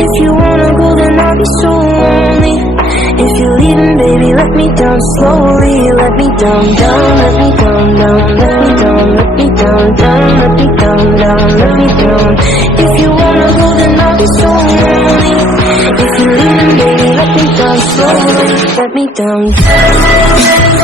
If you wanna go, then I'll be so lonely. If you're leaving, baby, let me down slowly. Let me down, down, let me down, down, let me down, let me down, down, let me down, down, let me down. If you wanna go, then I'll be so lonely. If you're leaving, baby, let me down slowly. Let me down.